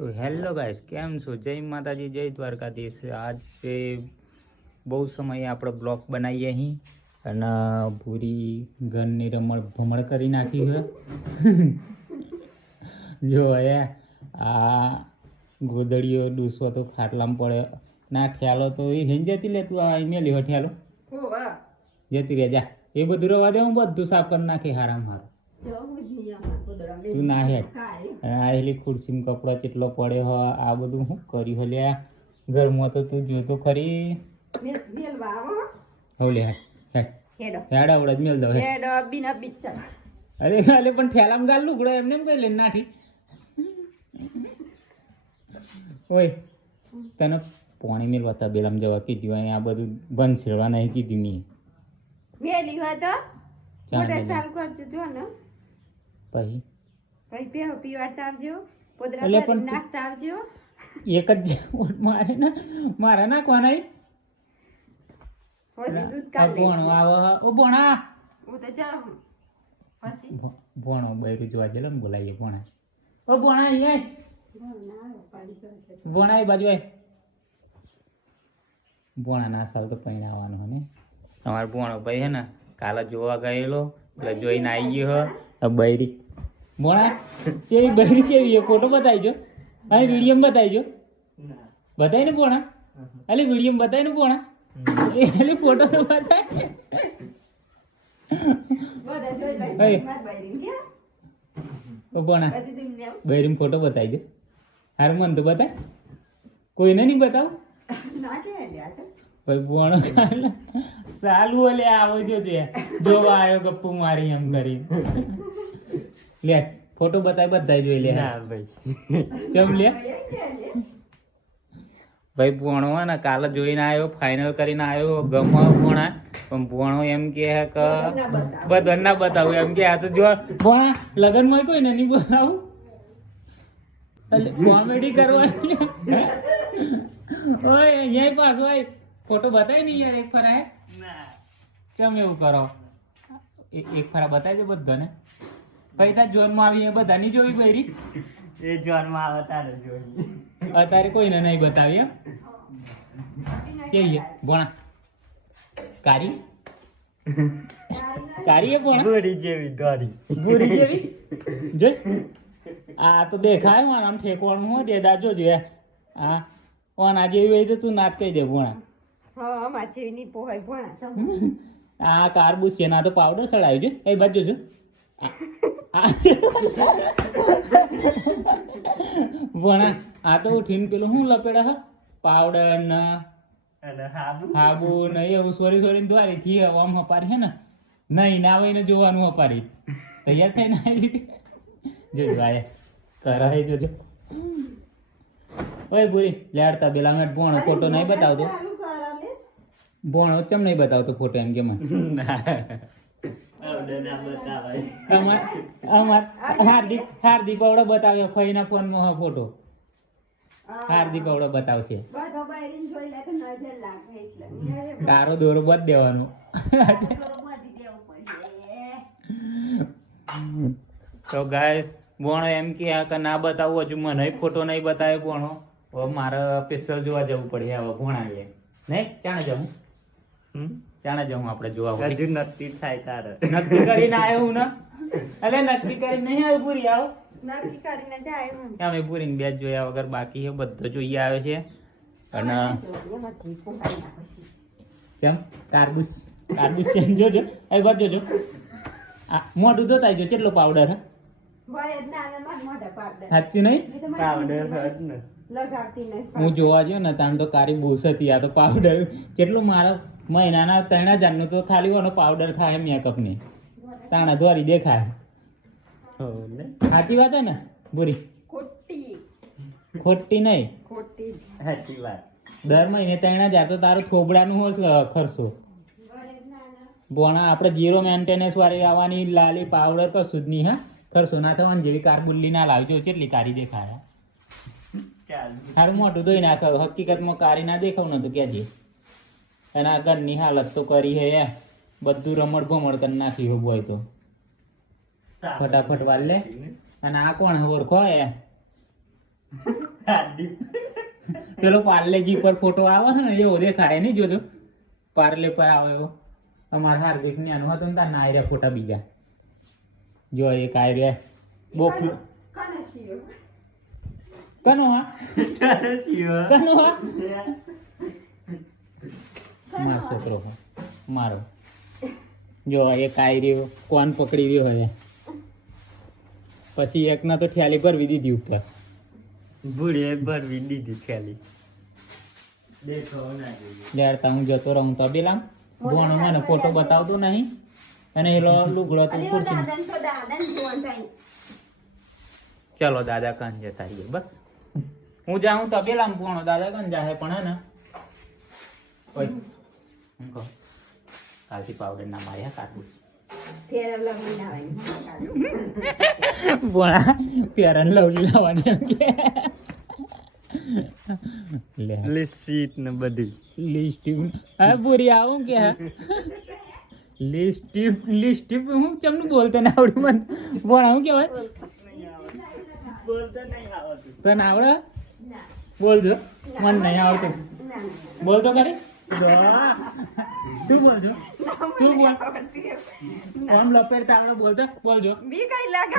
तो hello guys કેમ છો? જય માતાજી, જય દ્વારકાધીશ। આજ से બહુ સમયે આપણે બ્લોગ બનાવીએ અહીં અને પૂરી ઘરની રમણ ભમણ કરી નાખી છે। જો આ ગોદડીઓ ડૂસો તો ખાટલામાં પડે ના ઠ્યાલો તો એ હેન જતી લે તું આ મેલી હો ઠ્યાલો જતી રહે જા એ બધું રવા દે હું બધું સાફ કરી નાખી હારામ હાર તું ના હેડ આવેલી ખુરશીમાં કપડો કેટલો પડ્યો હો આ બધું શું કર્યું હો લ્યા ઘરમાં તો તું જોતો ખરી હો લે હેડ આવડે જ મેલ દો અરે અરે પણ ઠેલામાં ગાલ લુગડો એમને એમ કઈ લઈને નાખી ઓય તને પાણી મેળવા તબેલામાં જવા કીધું અહીં આ બધું બંધ છેડવા નહીં કીધું મેં વેલી હોય તો મોટર સાલ કરજો જો ને પછી પેહો પીવાતા આવજો પોદરા ભરી નાખતા આવજો એક જ મારે ના મારા નાખવાના હોજી દૂધ કાઢ લે ભણો આવો ઓ ભણા હું તો જાઉં પછી ભણો બૈરું જોવા જેલો ને બોલાવીએ ભણા ઓ ભણા અહીંયા ભણા બાજુ આય ભણા ના સાલ તો પૈને આવવાનું ને તમારો ભણો ભાઈ હે ને કાલે જોવા ગયેલો એટલે જોઈને આવી ગયો હો બૈરી ભણા કેવી બૈરી કેવી એ ફોટો બતાવીજો અહીં વિડીયોમાં બતાવીજો બતાવી ને ભણા અલી વિડીયોમાં બતાવી ને ભણા એટલે ફોટો તો બતાય ઓ ભણા બૈરીમ ફોટો બતાવીજો હારું મન તો બતાય કોઈને નહીં બતાવું ભાઈ ભણો સાલું ઓલે આવો જો જોવા આવ્યો ગપ્પુ મારી એમ કરી લે ફોટો બતાવી બધા જોઈ લે ના ભાઈ ચમ લે ભાઈ ભણો ને કાલે જોઈને આવ્યો ફાઇનલ કરીને આવ્યો ગમો ભણા પણ ભણો એમ કે બધા ના બતાવું એમ કે આ તો જો ભણા લગ્નમાં કોઈ ને નહીં બનાવું કોમેડી કરવાની ઓય અહીંયા પાછો આય ફોટો બતાવી નહીં યાર એક ફરા ચમ એવું કરો એક ફરા બતાવી દે બધાને પછી તાર જોનમાં આવી એ બધાની જોઈ બૈરી એ જોનમાં આવે તારે જોઈ અત્યારે કોઈને નહીં બતાવી કેવી ભણા કારી કારી એ ભણા ભૂરી જેવી દોરી ભૂરી જેવી જોઈ આ તો દેખાય મારા આમ ઠેકવાનું હો દે દાજો જો આ ઓના જેવી હોય તો તું નાચ કહી દે ભણા હા અમાર જેવી ની પોહાય ભણા આ કાર્બુસ છે ના તો પાવડર ચડાવ્યું છે એ બાજુ જો ભણા આ તો ઉઠીને પેલું શું લપેડા હ પાવડર ને હાબુ ને એવું સોરી સોરી દ્વારી થી આમ હપારી હે ને નહીં ના હોય ને જોવાનું હપારી તૈયાર થઈને આવી રીતે જોજો આયા કરાય જોજો ઓય ભૂરી લેડતા પેલા મેં ભણો ફોટો નહીં બતાવતો ભણો ચમ નહીં બતાવતો ફોટો એમ કે મને હાર્દિક પાવડો બતાવ્યો ફઈના ફોનમાં ફોટો હાર્દિક પાવડો બતાવશે તારો દોરો બધ દેવાનો તો ગાઈસ ભણો એમ કે ના બતાવું હજુ મને ફોટો નહીં બતાવે ભણો હવે મારે પિક્ચર જોવા જવું પડે હવે ભણા લે નહીં ક્યાં જવું ચાણે જવું આપણે જોવા હજુ નક્કી થાય તારે નક્કી કરીને આવ્યો હું ને અલે નક્કી કરીને નહીં આવ્યો પૂરી આવો નક્કી કરીને જાય હું અમે પૂરીને બે જોયા વગર બાકી છે બધો જોઈએ આવ્યો છે અને કેમ કાર્બુસ કેમ જોજો એ બાદ જોજો આ મોઢું ધોતા જો કેટલો પાવડર હે સાચું નહીં પાવડર હું જોવા જો ને તાણ તો કારી બૂસ હતી આ તો પાવડર કેટલું મારા મહિનાના 3000 તો ખાલી વાનો પાવડર થાય મેકઅપની તાણા ધોરી દેખાય સાચી વાત હે ને બુરી ખોટી નહીં સાચી વાત દર મહિને 3000 તો તારું થોબડાનું હોય ખર્ચો ભણા આપણે 0 મેન્ટેનન્સ વાળી આવવાની લાલી પાવડર કશું જ નહીં હા ખર્ચો ના થવાની જેવી કારબુલ્લી ના લાવજો કેટલી કારી દેખાય સારું મોટું ધોઈ નાખ હકીકતમાં કારી ના દેખાવ નતું ક્યાં અને આ ઘરની હાલત તો કરી હે બધું રમણ ભમણ કરી નાખ્યું હોય તો ફટાફટ વાળ લે અને આ કોણ ઓળખો પેલો પાર્લેજી પર ફોટો આવે છે ને એવો દેખાય નહીં જોજો પાર્લે પર આવે એવો અમારા હાર્દિક ને આનો હતો ને તાર ના આયરા ફોટા બીજા જો એક આયરે બોકલો કનો હા કનો હા મારો છોકરો હા મારો જો એક આયર્યો કોણ પકડી રહ્યો હવે પછી એકના તો ઠ્યાલી ભરવી દીધી ઉપર ભૂડે ભરવી દીધી ખાલી દેખાવ ના જોઈએ લેરતા હું જતો રહું તો પેલા ભણો મને ફોટો બતાવતો નહીં અને એલો લુગડો તો ખુરશી ચલો દાદા કાન જતા રહીએ બસ હું જાઉં તો પેલા ભણો દાદા કાન જાહે પણ હે ને ઓય હું કહું કાલથી પાવડર ના માર્યા કાઢું ભણા પેરન લવલી લાવવાની એમ કે લે લિસ્ટ ને બધી લિસ્ટ હા પૂરી આવું કે લિસ્ટ હું ચમનું બોલતો ને આવડ્યું મને ભણા હું કહેવાય બોલતો નહીં આવડતું તને આવડે બોલજો મને નહીં આવડતું બોલતો કરી તું બોલજો તું બોલ આમ લપેટતા આવડે બોલતો બોલજો બી કઈ લાગે